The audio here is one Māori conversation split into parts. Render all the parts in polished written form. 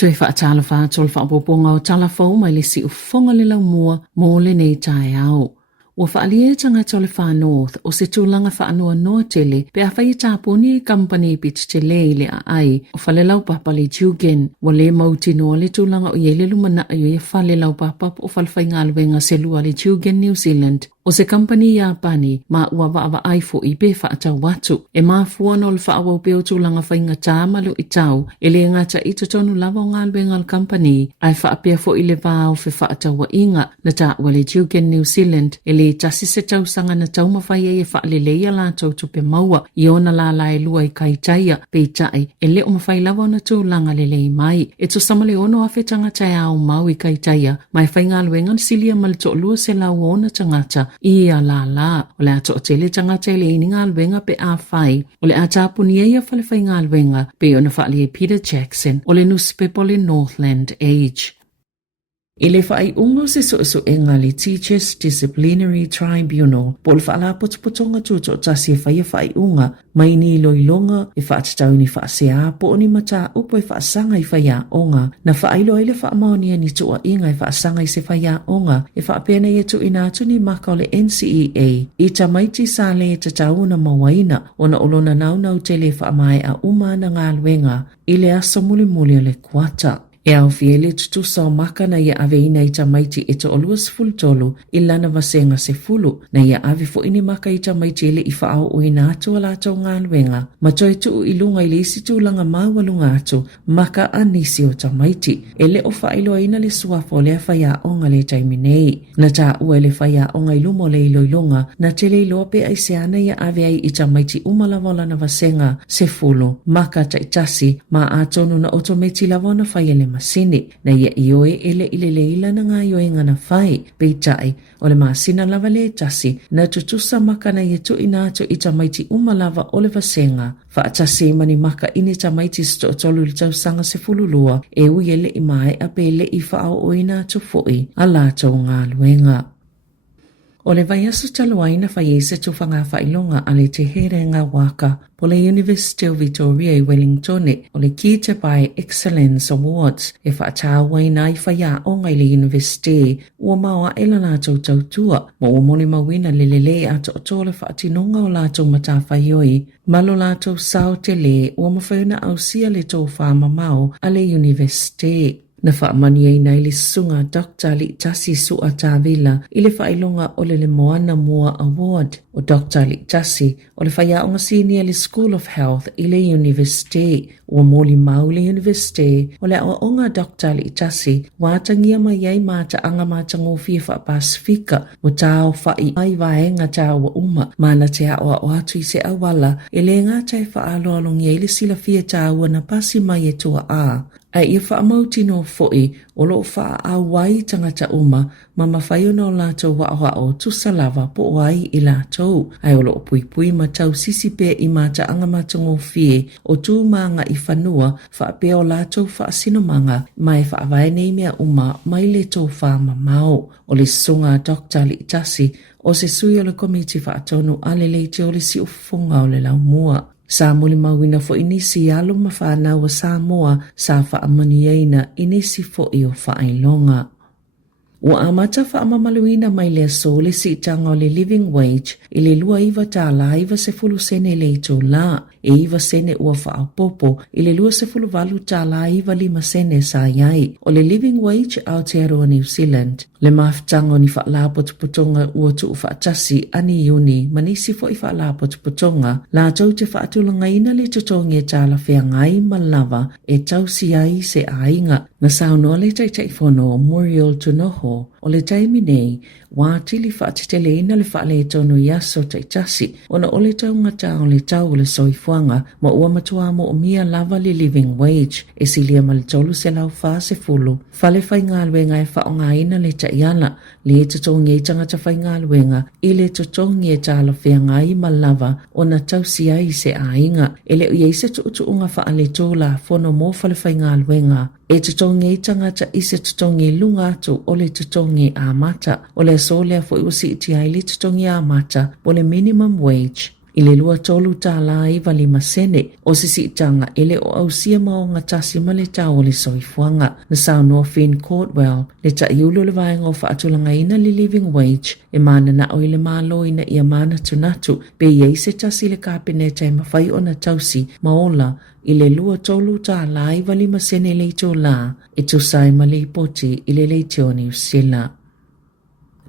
Tui whaatala whātol whaapoponga o talafou mai le si ufonga le lau mua mō le nei tae au. Ua whaalia tangata o le Far North o se tūlanga whaanua noa tele pe a whai tāpuni e company pit te le le a ai o whale lau papa le Jugen wa le mauti noa le tūlanga o iele lumana ayo e whale lau papa o whalwhai ngāluenga se lua le Jugen New Zealand. O se company Japani ma ua wa ai fo i be whaatau watu. E maa fuana o le whaawau peo tūlanga whainga tāmalu i tau e le ngata i tonu lava o ngāluenga al company ai whaapea fo i le vāo fe whaatau wa inga na tā ua le Jugen New Zealand e le tasi se tau sanga na tau mawhai e whaaleleia lātou tupe maua i ona la lai lua i kai taia pe tai e le o mawhai lava o na tūlanga le lei mai. E to samale ono a whetanga tai au mau i kai taia mai whainga luenga silia mal to lua se lau ona tangata ia la o le ato o tele tangata le ininga alwenga pe a whai o le atapuni ia whalewhainga alwenga pe ona whaali e Peter Jackson o le newspaper le Northland Age. I le whai ungo se so enga le Teachers Disciplinary Tribunal po le whaala potopotonga tuto tasi e whai unga mai ni loilonga e whaatatau ni whaasea po ni mata upo e whaasanga i whaia onga na whailo e le whaamaonia ni tua inga e whaasanga i se whaia onga e whaapena e tu inatu ni maka o le NCEA i tamaiti sa le tatau na mawaina o na olona naunau te le whaamai a uma na ngā luenga i le asa muli o le kuata. E au fiele tutu sa maka na ia ave ina i tamaiti e to olua sefulu tolu i lana vasenga sefulu na ia ave fo ini maka i tamaiti ele i whaau o ina atu ala tau ngā luenga. Ma toi tuu i lunga i le isi tūlanga mawalunga atu maka anisi o tamaiti. Ele o whailoa ina le suafo le whaia onga le taiminei. Na tā ua le whaia onga i lumo le iloilonga na te le lope ai se ana ia ave ai i tamaiti umalawola na vasenga sefulu maka taitasi ma atonu na otometi lavona whaiele masini na ia ioe ele ileila na ngā ioenga na whai peitai o le masina lava le tasi na tutusa maka na ia tu inato i tamaiti umalava o le vasenga whaatasi mani maka ini tamaiti sto tolu li tau sanga se fululua e ui ele i mai a pele i whaao o inato foi a lato ngā luenga. O le vai aso taloaina whaiese tu whanga whailonga a le te herenga waka po le University of Victoria i Wellingtone o le ki te pai Excellence Awards e whaatawa ina i whaia o ngai le University ua maua e la lātou tautua ma ua mole mawina le lele ato o tole whaatinonga o lātou matawhaioi malo lātou sao te le ua mawhauna au sia le tō whamamau a le University. Na whaamani ei nei le sunga Dr. Li Tasi Sua Tavila i le whailonga o le Moana Moa Award o Dr. Li Tasi o le whaiaonga senior le School of Health i le University o moli mau le University o le aonga Dr. Li Tasi wātangia mai ei mata anga mata ngofia wha Pasifika o tāo whai ai vaenga tāo wa uma mana te aoa o atu i se awala e le ngātai whaaloalongi e le sila fia tāo na pasi mai e tua a. Ai ia whaamauti no foi o lo wha awai tangata uma ma mawhaiona o lātou wao tusa lava po wai i lātou. Ai o lo pui ma tau sisipe i mata anga matango fie o tūmanga i whanua whaapea o lātou whaasinomanga mai whaawai nei mea uma mai le tō whaamamau. O le sunga Dr. Li Tasi o se sui o le komiti whaatonu ale leite o le si ufunga o le lau mua. Sa muli mawina fo inisi alo mawhana wa Sāmoa sa whaamaniaina inisi fo i o whaailonga. Ua amata whaamamaluina mai le so le si tanga o le living wage i le lua iwa tāla iwa se fulu sene le ito la e iwa sene ua whaapopo i le lua se fulu valu tāla iwa 5 sene sa iai o le living wage Aotearoa New Zealand. Le maftanga ni whaalāpotupotonga ua tu whaatasi ani iuni manisi fo i whaalāpotupotonga la tau te whaatulanga ina le tutongi e tāla whea ngai malava e tau si ai se ainga na saunoa le taitaifono Muriel Tunoho o le taimi nei wā tili whaatitele ina le whaale tonu i aso taitasi o na ole tau ngata o le tau le soifuanga ma ua matua mo o mia lava le living wage e silia ma le tolu se lau wha se fulu. Whale whai ngā luenga e whaonga ina le taiana le e tutongi e tangata whai ngā luenga i le tutongi e tāla whea ngai ma lava o na tau si ai se ainga e le ui eise tuutuunga whaale tōla whono mō whale whai ngā luenga e tutongi e tangata i se tutongi lunga atu o le tutongi a mata o le so lea fo iwasi iti ai le tutongi a mata o le minimum wage. Ile lua tolu Tala I vali masene o sisi tanga ele o au sia mao ngā tasi ma le tau o le soifuanga na Sāmoa Courtwell le ta iulu le vaenga o whaatulanga ina le living wage e mana na o ile malo ina ia mana tunatu pe iei se tasi le kabinete e mawhai o na tausi maola ile lua tolu Tala I vali masene le ito la e tu sai ma le ipoti ile le ito ni usila.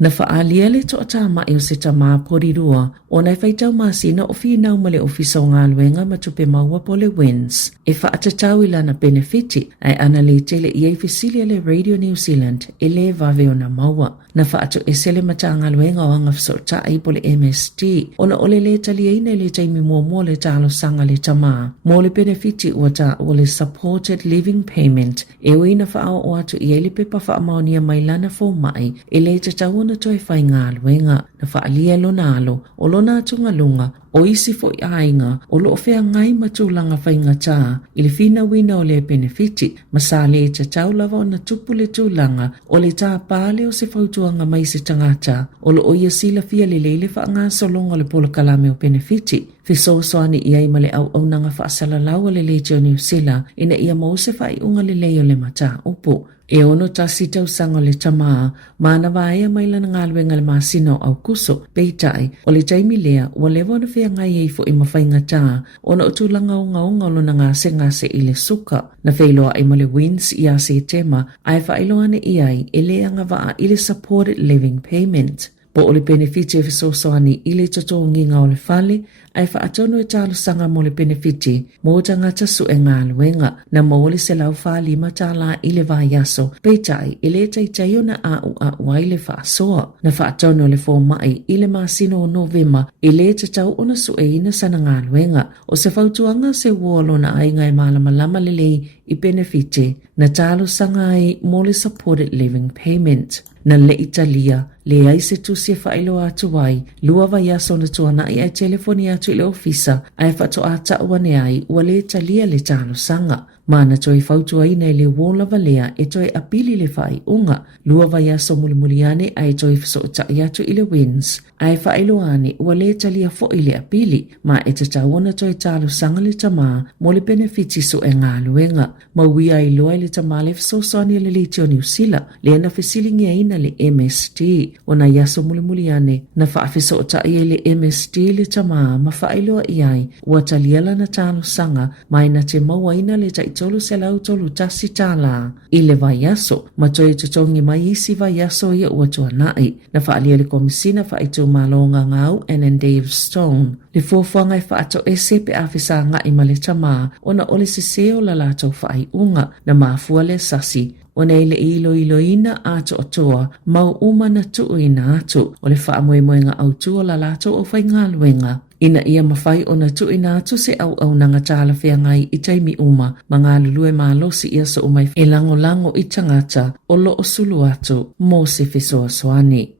Na whaalia le toa tā mai o se ta mā porirua o nei whaitau māsina o whiinau ma le ofisa o ngā luenga ma tupe maua po le wins. E whaatatau ila na benefiti ai ana le tele I ei fisilia le Radio New Zealand e le vave o na maua. Na whaatu e sele mata ngā luenga o anga whasota ai po le MST o na ole le tali eina le taimi mua le talo sanga le tama. Mo le benefiti ua ta o le supported living payment e uina whaao o atu I ei le pepa whaamaunia mai lana fo mai e le tatau na toi whai ngā luenga na whaalia lona alo o lona atunga lunga o isi fo I ainga o lo fea ngai matulanga whainga tā I le whina wina o le benefiti masale e tatau lava o na tupu le tūlanga o le tā pāle o se whautuanga mai se tangata o lo o ia sila fia le leile wha ngā solonga le pola kalame o benefiti. Fiso soani iai ma le au nanga whaasala lau le leitio New Zealand ina ia mo se whai unga le leo le mata upo. E ono tasi tau sanga le tamaa, mana vaea maila na ngāluenga le māsina o au kuso, peitai, o le taimi lea, ua lewa na whea ngai ei fo I mawhainga tā, ona o tūlanga o ngalo na ngase I le suka, na whailoa I ma le wins I a se tema, ai whailoa na iai, e lea ngawaa I le supported living payment. Po o le benefiti e fisosoani I le totonginga o le fale, ai whaatono e talo sanga mo le benefiti, mo tangata su e ngā luenga, na mo le se lau whali matala I le vaiaso, peitai I le taitai o na au ai le whaasoa, na whaatono le fō mai I le masino o Novema, I le tatau o na su e ina sana ngā luenga, o se whautuanga se uolo na ai ngai malama le lei I benefiti, na talo sanga ai mo le supported living payment. Na le Italia, le ai se tusi e whailo atu ai, lua vaiaso na tuana I ai telefoni atu I le ofisa, ai whato ata uane ai, ua le Italia le talo sanga. Mana toi whautua ina I le wola valea e toi apili le whai unga, lua vaiaso mulimuliane ai toi fiso utai atu I le wins. Ai whailo ane, ua le Italia fo I le apili, ma e tatawana toi talo sanga le tama, mo le benefiti su e ngā luenga. Ma wia I loa le tama le fisosani le litio New Zealand, le na fisilingi ina le MST, o na yaso mulimuliane, na whaafiso utai le MST le tama, ma whailoa iai, ua taliela na talo sanga, mai na te maua ina le taitolu se lau tolu tasi Tala. I le vaiaso, ma toi tutongi mai isi vaiaso ia ua tuanai, na whaalia le komisina whaitu malonga ngau and Dave Stone. Le fōwhanga I whaato ese pe awhisa ngai ma le tama, o na ole se seo la lato whai unga, na mafua le sasi. O nei le ilo ina ato o toa, mau umana tuu ina atu, o le whaamoemoenga au tua la lato o whai ngā luenga. Ina ia mawhai o na tuu ina atu se au nanga tāla whea ngai I taimi uma, ma ngā lulue mā losi ia so umai e lango I tangata, o lo o sulu atu, mō se whesoa soani.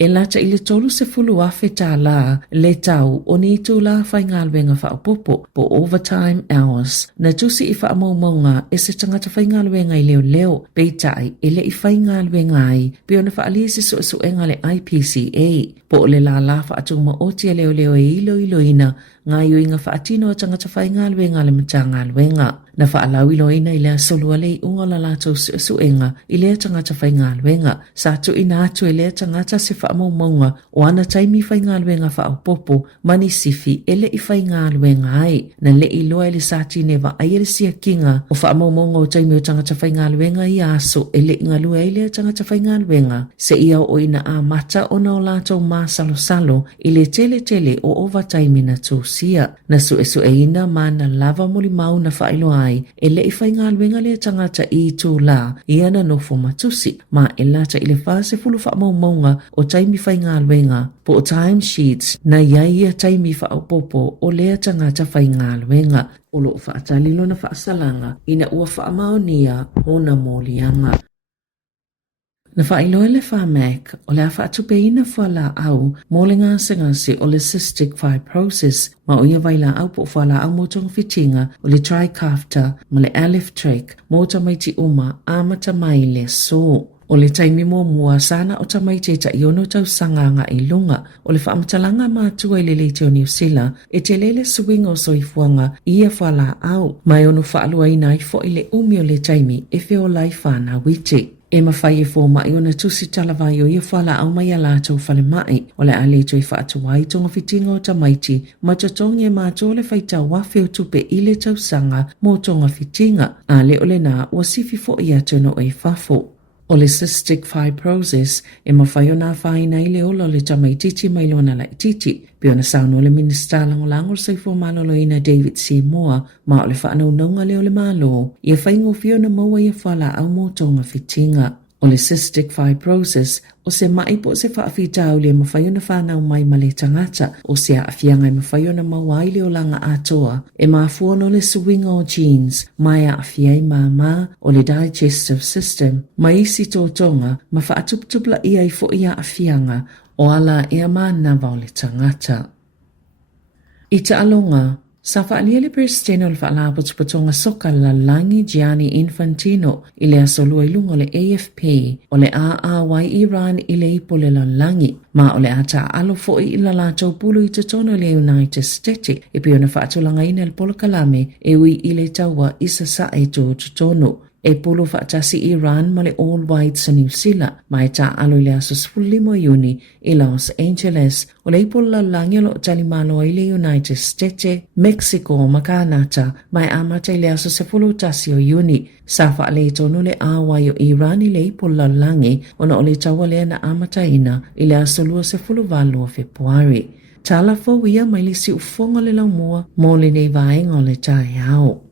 E lata I le tolu se fulu afe Tala, le tau o ni tu la whai ngā luenga whaapopo po overtime hours. Na tusi I whaamaumaunga e se tangata whai ngā luenga I leo, peitai e le I whai ngā luenga ai, pio na whaalia se so enga le IPCA. Po le la whaatuma o tia leo e ilo ina, ngā iuinga whaatino o tangata whai ngā luenga le mata ngā luenga. Na whaalau ilo ina I lea solua le unga la lato suenga I lea tangata whai ngā luenga. Sa tu ina atu e lea tangata se whaamaumaunga o ana taimi whai ngā luenga whaapopo mani sifi e le I whai ngā luenga ai. Na le iloa e le sati newa ai le sia kinga o whaamaumaunga o taimi o tangata whai ngā luenga I aso e le inga lua e lea tangata whai ngā luenga. Se ia o ina a mata o na o lato mā salo I le tele o overtime na tūsia. Na su e ina mana lava muli mau na whailo ai e le I whai ngā luenga le tangata I tū la I ana nofo matusi ma e lata I le whase fulu whaamaumaunga o taimi whai ngā luenga po o time sheets na iaia taimi whaapopo o lea tangata whai ngā luenga o lo whaatalilo na whaasalanga ina ua whaamaonia o na mōlianga. Na whailoa le whamek o le whaatupe ina whala au mō le ngase o le cystic fibrosis ma o ia waila au po whala au mōtong fitinga o le trikafta ma le alif trach mōta maiti uma amata mai le so. O le taimi mua sana o tamaite ta iono tau sanga nga ilunga o le whamatalanga mātua i le leite o New Zealand e te lele suinga o soifuanga ia whala au mai ono whaalua ina i fo i le umi o le taimi e feo lai whana witi. E mawhai e fō mai o na tusi talawai o ia whala au mai ala tau whale mai o le ale tui whaatuai tonga fitinga o tamaiti ma tatongi e mātua le whaita wafe o tupe i le tau sanga mō tonga fitinga a le ole nā ua sifi fo i atono e whafo. O le cystic fibrosis e mawhai o nā whaina i le ola le tamaititi mai lona la ititi. Pio na saunu o le minister langolango sa ifo malolo ina David Sāmoa ma o le whaanau naunga le o le malo. Ia whaingo fio na maua ia whala au mō tonga fitinga. O le cystic fibrosis o se maipo se whaafitau le mawhai na whanau mai ma le tangata o se aafianga i mawhai na mawai le o langa atoa e mafua no le suinga o genes mai aafiai mama o le digestive system ma isi tō tonga ma whaatuptupla ia i fo ia aafianga o ala ea mana wau le tangata. I ta alonga, sa whaalia le presidente o le whaalapotupatonga soka la langi Gianni Infantino i le asolua ilunga o le AFP o le AAY Iran i le ipo le la langi ma o le ata alo foi i la lātou pulu i te tono le United States e pio na whaatulanga ina le polo kalame e ui i le taua isa sa e tō tono. E polo whaatasi Iran ma le All Whites a New Zealand ma e ta alo i le aso 15 Iuni i Los Angeles o le ipolo la langi lo tali malo i le United States, Mexico ma Kanata ma e amata i le aso 10 o Iuni sa wha le tono le awai o Iran i le ipolo la langi o na o le taua le na amata ina i le aso 10 o Februari. Tala fo ia mai le si ufonga le lau mua mo le nei vaenga o le tai au.